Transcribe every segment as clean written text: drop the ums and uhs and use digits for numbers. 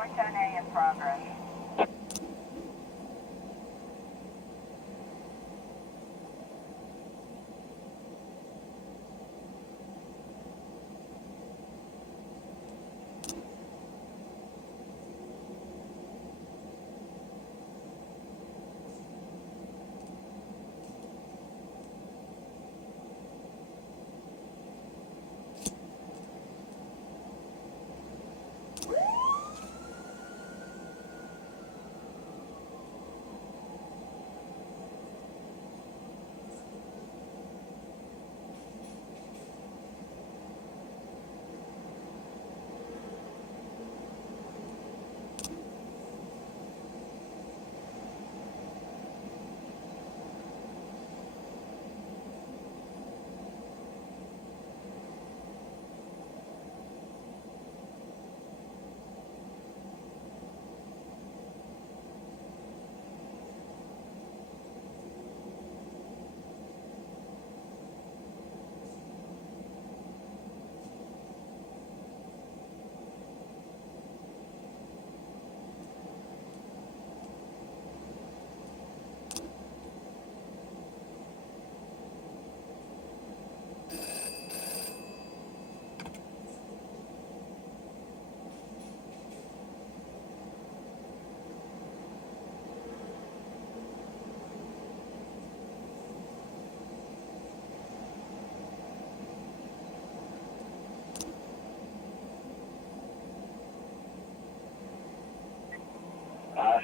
410A in progress.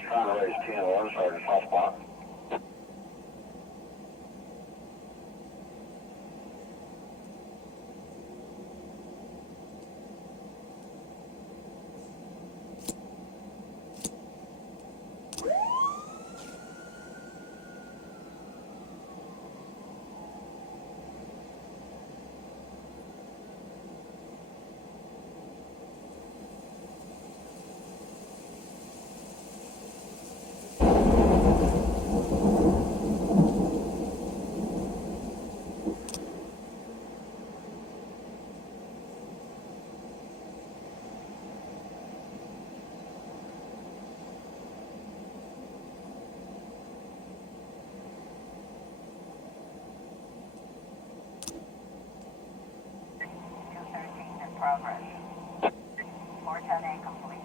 Trying to raise 10 1, Sergeant Hot Spot. Progress. 410A complete.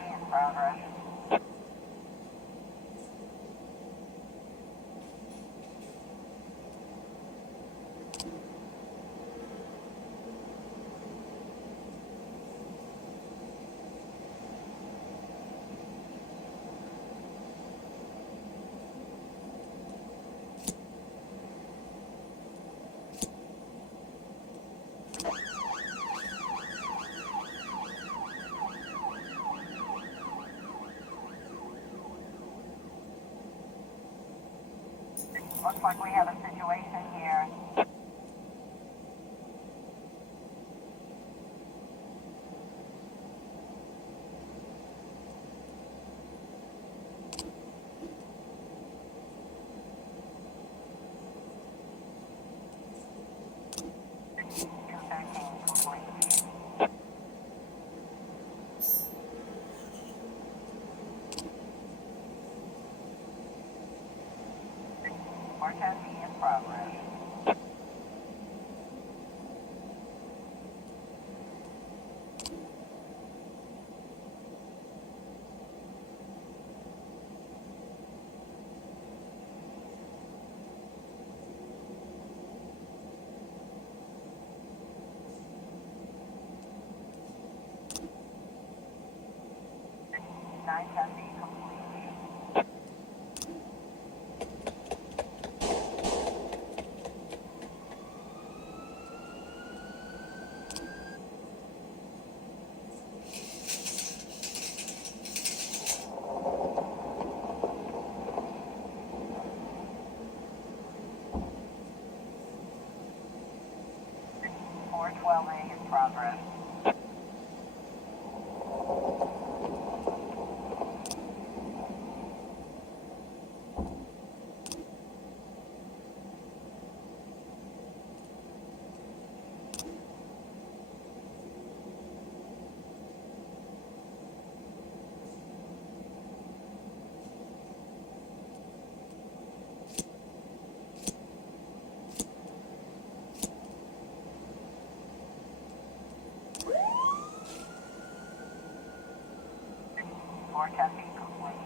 In progress. Looks like we have a situation here. More testing in progress. 910 feet complete. Four 12A in progress. Four 10 feet complete.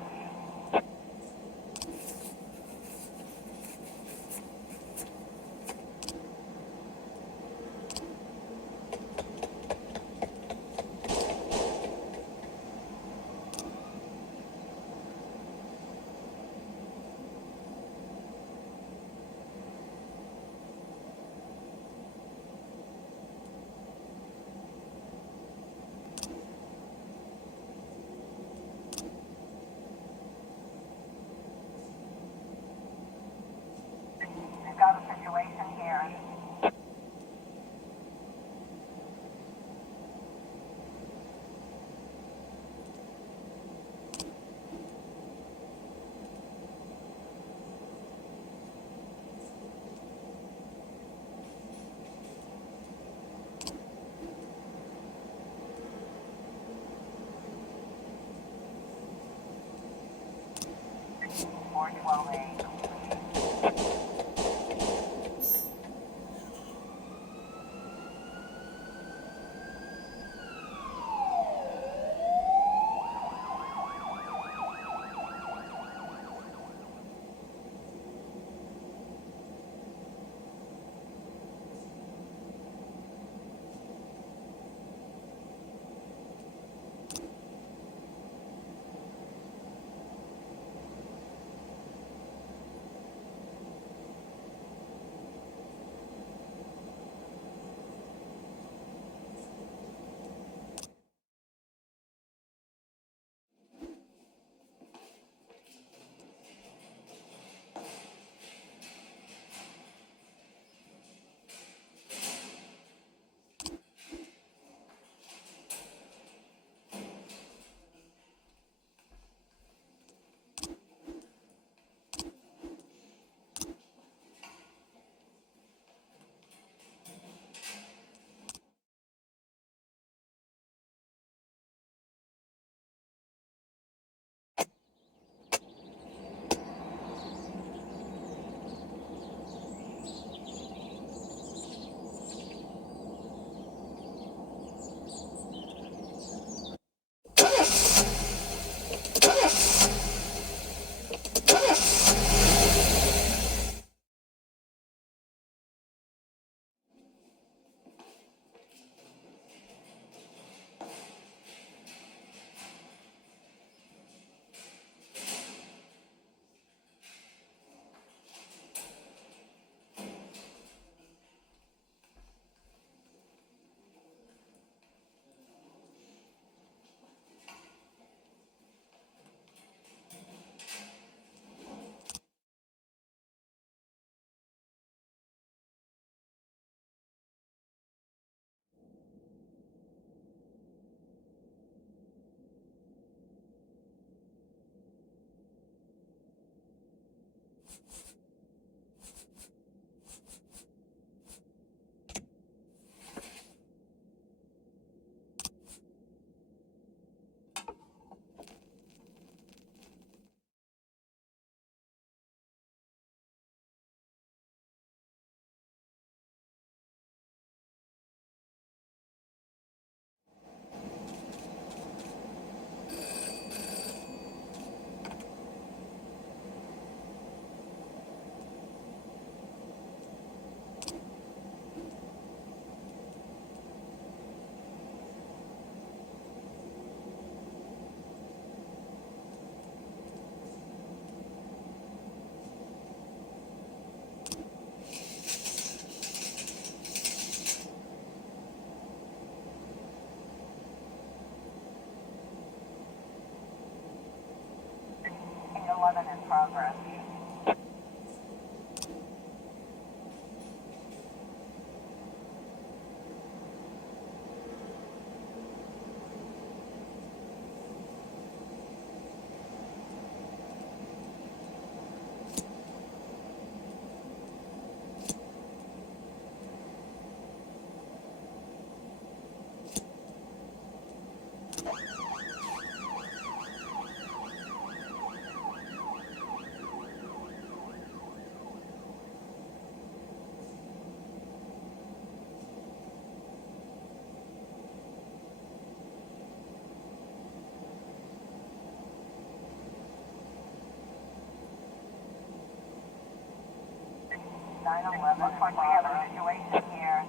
Looks like we have a situation here.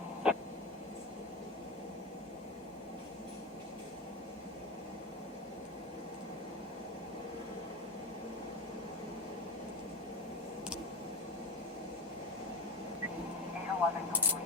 Eight 11 complete.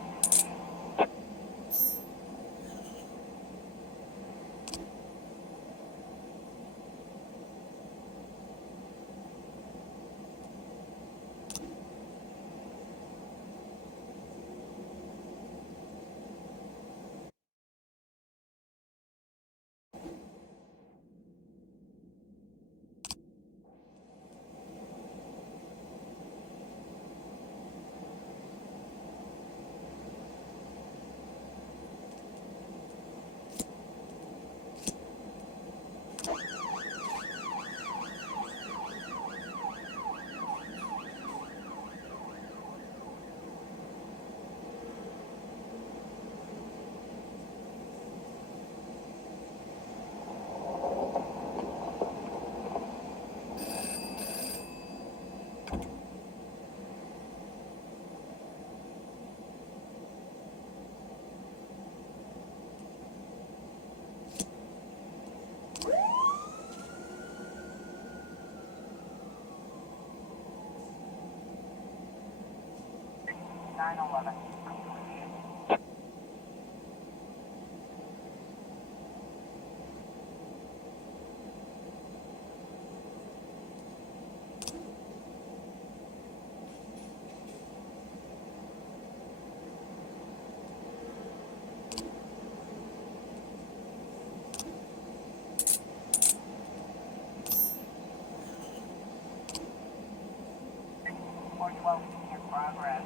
Nine 11 complete. Four 12 in progress.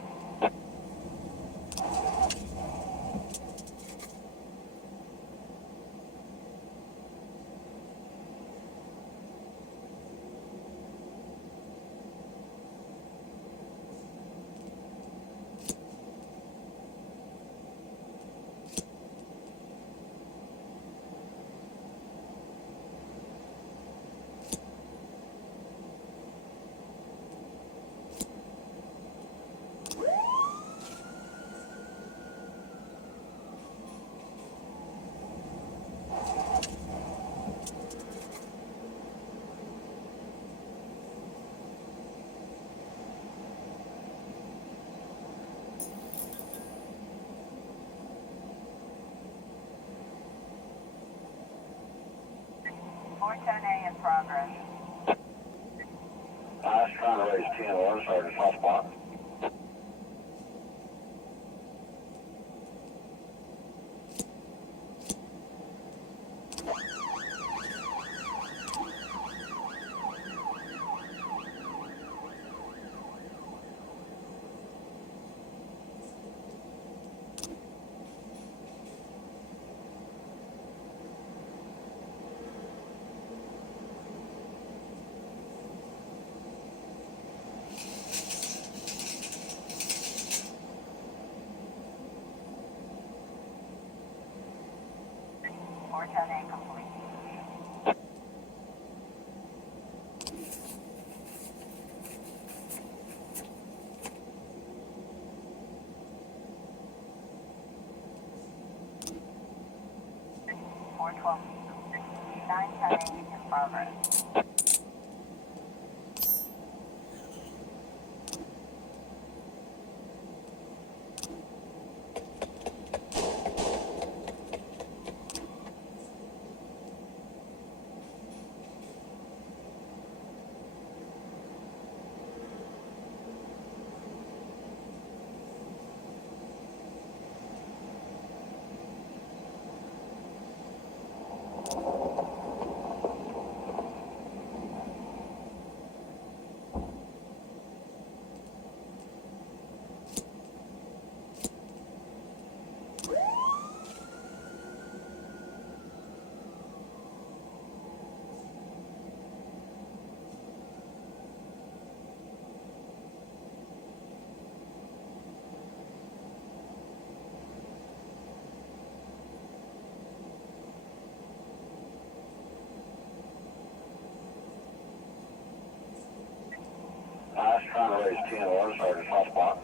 Four 10A in progress. I was trying to raise 10 1, Sergeant, soft spot. Four 10A complete. Four 12 nine 10A in progress. trying to raise 10 1, Sergeant, hot spot.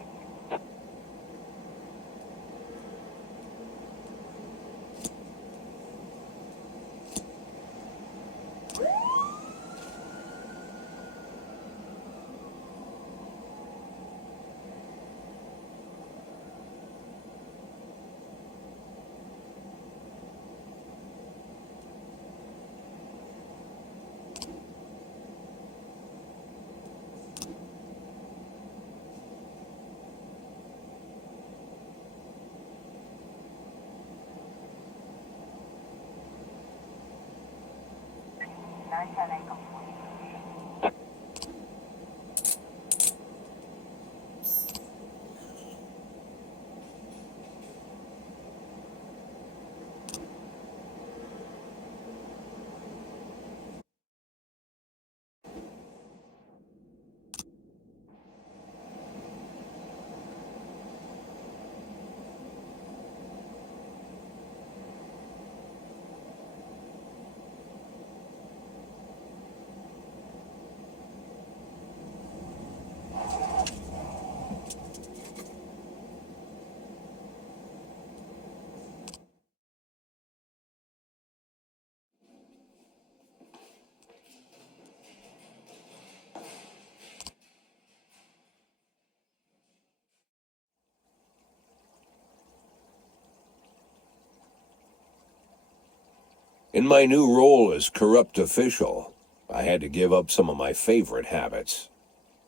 In my new role as corrupt official, I had to give up some of my favorite habits.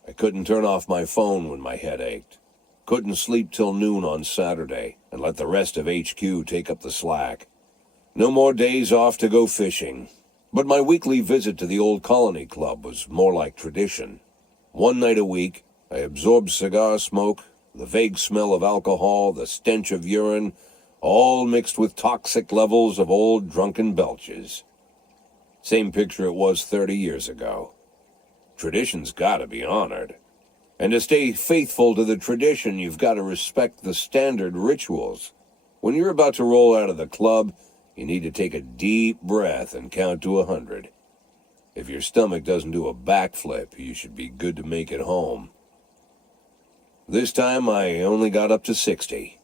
I couldn't turn off my phone when my head ached. Couldn't sleep till noon on Saturday and let the rest of HQ take up the slack. No more days off to go fishing. But my weekly visit to the old colony club was more like tradition. One night a week, I absorbed cigar smoke, the vague smell of alcohol, the stench of urine, all mixed with toxic levels of old drunken belches. Same picture it was 30 years ago. Tradition's gotta be honored. And to stay faithful to the tradition, you've got to respect the standard rituals. When you're about to roll out of the club, you need to take a deep breath and count to 100. If your stomach doesn't do a backflip, you should be good to make it home. This time I only got up to 60.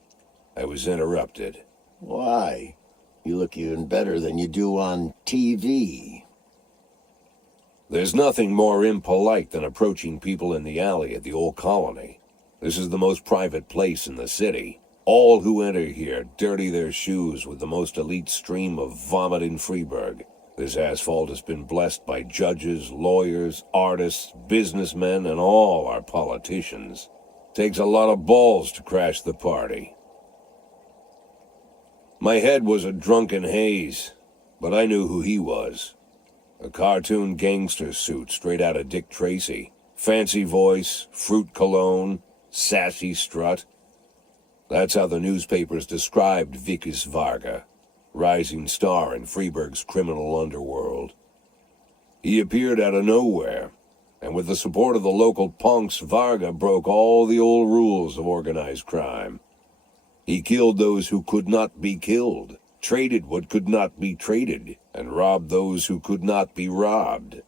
I was interrupted. Why? You look even better than you do on TV. There's nothing more impolite than approaching people in the alley at the old colony. This is the most private place in the city. All who enter here dirty their shoes with the most elite stream of vomit in Freeburg. This asphalt has been blessed by judges, lawyers, artists, businessmen, and all our politicians. Takes a lot of balls to crash the party. My head was a drunken haze, but I knew who he was. A cartoon gangster suit straight out of Dick Tracy. Fancy voice, fruit cologne, sassy strut. That's how the newspapers described Vikas Varga, rising star in Freeburg's criminal underworld. He appeared out of nowhere, and with the support of the local punks, Varga broke all the old rules of organized crime. He killed those who could not be killed, traded what could not be traded, and robbed those who could not be robbed.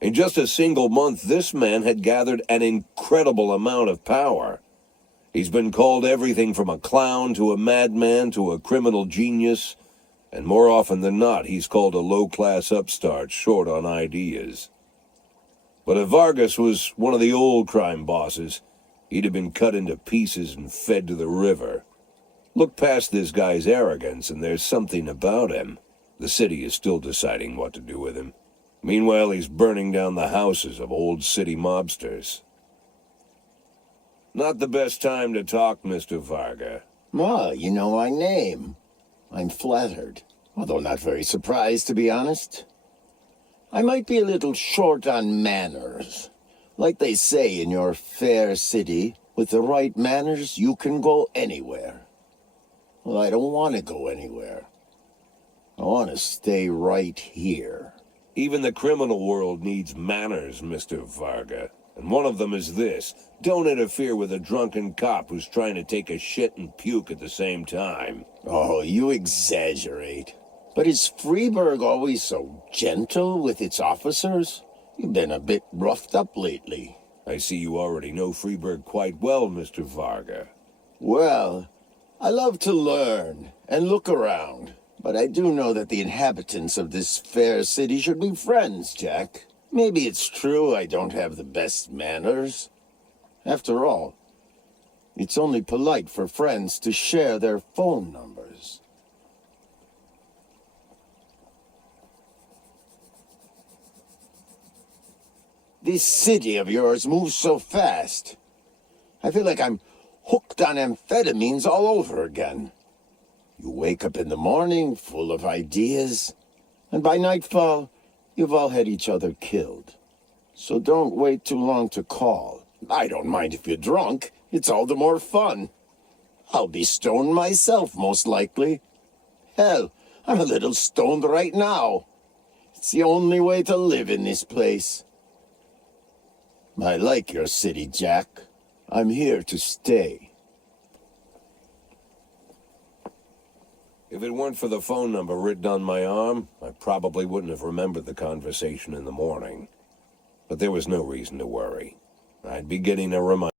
In just a single month, this man had gathered an incredible amount of power. He's been called everything from a clown to a madman to a criminal genius, and more often than not, he's called a low-class upstart short on ideas. But if Vargas was one of the old crime bosses, he'd have been cut into pieces and fed to the river. Look past this guy's arrogance, and there's something about him. The city is still deciding what to do with him. Meanwhile, he's burning down the houses of old city mobsters. Not the best time to talk, Mr. Varga. Well, you know my name. I'm flattered, although not very surprised, to be honest. I might be a little short on manners. Like they say in your fair city, with the right manners, you can go anywhere. Well, I don't want to go anywhere. I want to stay right here. Even the criminal world needs manners, Mr. Varga. And one of them is this: don't interfere with a drunken cop who's trying to take a shit and puke at the same time. Oh, you exaggerate. But is Freeburg always so gentle with its officers? You've been a bit roughed up lately. I see you already know Freeburg quite well, Mr. Varga. Well, I love to learn and look around, but I do know that the inhabitants of this fair city should be friends, Jack. Maybe it's true I don't have the best manners. After all, it's only polite for friends to share their phone numbers. This city of yours moves so fast. I feel like I'm hooked on amphetamines all over again. You wake up in the morning full of ideas, and by nightfall, you've all had each other killed. So don't wait too long to call. I don't mind if you're drunk. It's all the more fun. I'll be stoned myself, most likely. Hell, I'm a little stoned right now. It's the only way to live in this place. I like your city, Jack. I'm here to stay. If it weren't for the phone number written on my arm, I probably wouldn't have remembered the conversation in the morning. But there was no reason to worry. I'd be getting a reminder.